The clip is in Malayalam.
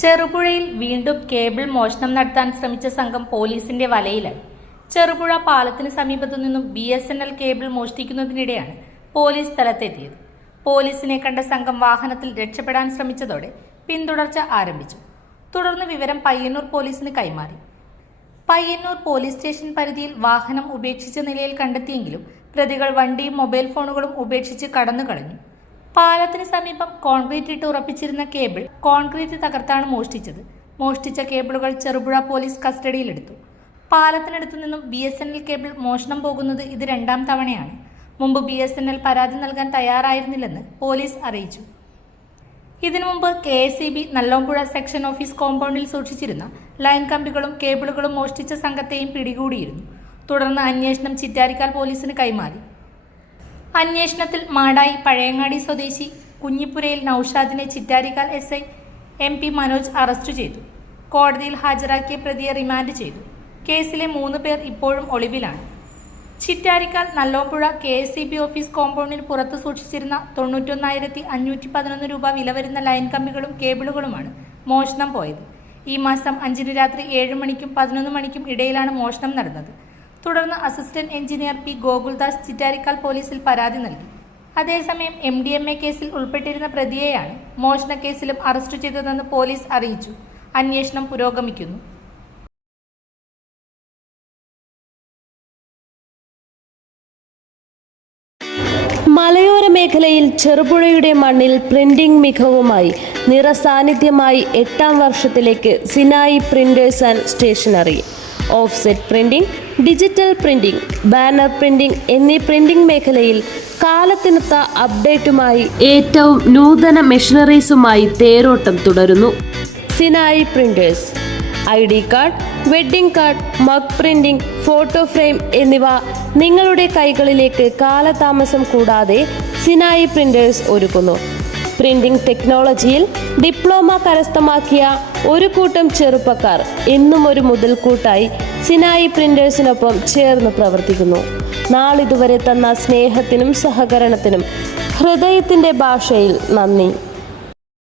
ചെറുപുഴയിൽ വീണ്ടും കേബിൾ മോഷണം നടത്താൻ ശ്രമിച്ച സംഘം പോലീസിന്റെ വലയിലായി. ചെറുപുഴ പാലത്തിന് സമീപത്തു നിന്നും BSNL കേബിൾ മോഷ്ടിക്കുന്നതിനിടെയാണ് പോലീസ് സ്ഥലത്തെത്തിയത്. പോലീസിനെ കണ്ട സംഘം വാഹനത്തിൽ രക്ഷപ്പെടാൻ ശ്രമിച്ചതോടെ പിന്തുടർച്ച ആരംഭിച്ചു. തുടർന്ന് വിവരം പയ്യന്നൂർ പോലീസിന് കൈമാറി. പയ്യന്നൂർ പോലീസ് സ്റ്റേഷൻ പരിധിയിൽ വാഹനം ഉപേക്ഷിച്ച നിലയിൽ കണ്ടെത്തിയെങ്കിലും പ്രതികൾ വണ്ടിയും മൊബൈൽ ഫോണുകളും ഉപേക്ഷിച്ച് കടന്നു കളഞ്ഞു. പാലത്തിന് സമീപം കോൺക്രീറ്റ് ഇട്ട് ഉറപ്പിച്ചിരുന്ന കേബിൾ കോൺക്രീറ്റ് തകർത്താണ് മോഷ്ടിച്ചത്. മോഷ്ടിച്ച കേബിളുകൾ ചെറുപുഴ പോലീസ് കസ്റ്റഡിയിലെടുത്തു. പാലത്തിനടുത്തു നിന്നും BSNL കേബിൾ മോഷണം പോകുന്നത് ഇത് രണ്ടാം തവണയാണ്. മുമ്പ് BSNL പരാതി നൽകാൻ തയ്യാറായിരുന്നില്ലെന്ന് പോലീസ് അറിയിച്ചു. ഇതിനു മുമ്പ് KSEB നല്ലോമ്പുഴ സെക്ഷൻ ഓഫീസ് കോമ്പൗണ്ടിൽ സൂക്ഷിച്ചിരുന്ന ലൈൻ കമ്പികളും കേബിളുകളും മോഷ്ടിച്ച സംഘത്തെയും പിടികൂടിയിരുന്നു. തുടർന്ന് അന്വേഷണം ചിറ്റാരിക്കാൽ പോലീസിന് കൈമാറി. അന്വേഷണത്തിൽ മാടായി പഴയങ്ങാടി സ്വദേശി കുഞ്ഞിപ്പുരയിൽ നൌഷാദിനെ Chittarikkal SI MP Manoj arrest ചെയ്തു. കോടതിയിൽ ഹാജരാക്കിയ പ്രതിയെ റിമാൻഡ് ചെയ്തു. കേസിലെ 3 പേർ ഇപ്പോഴും ഒളിവിലാണ്. ചിറ്റാരിക്കാൽ നല്ലോമ്പുഴ KSEB ഓഫീസ് കോമ്പൗണ്ടിന് പുറത്ത് സൂക്ഷിച്ചിരുന്ന 91,511 രൂപ വില വരുന്ന ലൈൻ കമ്പികളും കേബിളുകളുമാണ് മോഷണം പോയത്. ഈ മാസം 5-ന് രാത്രി 7 മണിക്കും 11 മണിക്കും ഇടയിലാണ് മോഷണം നടന്നത്. തുടർന്ന് assistant engineer P Gokuldas Chittarikkal പോലീസിൽ പരാതി നൽകി. അതേസമയം MDMA കേസിൽ ഉൾപ്പെട്ടിരുന്ന പ്രതിയെയാണ് മോഷണക്കേസിലും അറസ്റ്റ് ചെയ്തതെന്ന് പോലീസ് അറിയിച്ചു. അന്വേഷണം പുരോഗമിക്കുന്നു. മലയോര മേഖലയിൽ ചെറുപുഴയുടെ മണ്ണിൽ പ്രിന്റിംഗ് മികവുമായി നിറസാന്നിധ്യമായി 8ാം വർഷത്തിലേക്ക് Sinai printers and stationery. Offset printing, digital printing, banner printing എന്നീ പ്രിന്റിംഗ് മേഖലയിൽ കാലത്തിനൊത്ത അപ്ഡേറ്റുമായി ഏറ്റവും നൂതന മെഷീനറീസുമായി തേരോട്ടം തുടരുന്നു. Sinai printers ID card, wedding card, mug printing, photo frame എന്നിവ നിങ്ങളുടെ കൈകളിലേക്ക് കാലതാമസം കൂടാതെ സിനായി പ്രിന്റേഴ്സ് ഒരുക്കുന്നു. പ്രിന്റിംഗ് ടെക്നോളജിയിൽ ഡിപ്ലോമ കരസ്ഥമാക്കിയ ഒരു കൂട്ടം ചെറുപ്പക്കാർ എന്നും ഒരു മുതൽക്കൂട്ടായി സിനായി പ്രിന്റേഴ്സിനൊപ്പം ചേർന്ന് പ്രവർത്തിക്കുന്നു. നാളിതുവരെ തന്ന സ്നേഹത്തിനും സഹകരണത്തിനും ഹൃദയത്തിൻ്റെ ഭാഷയിൽ നന്ദി.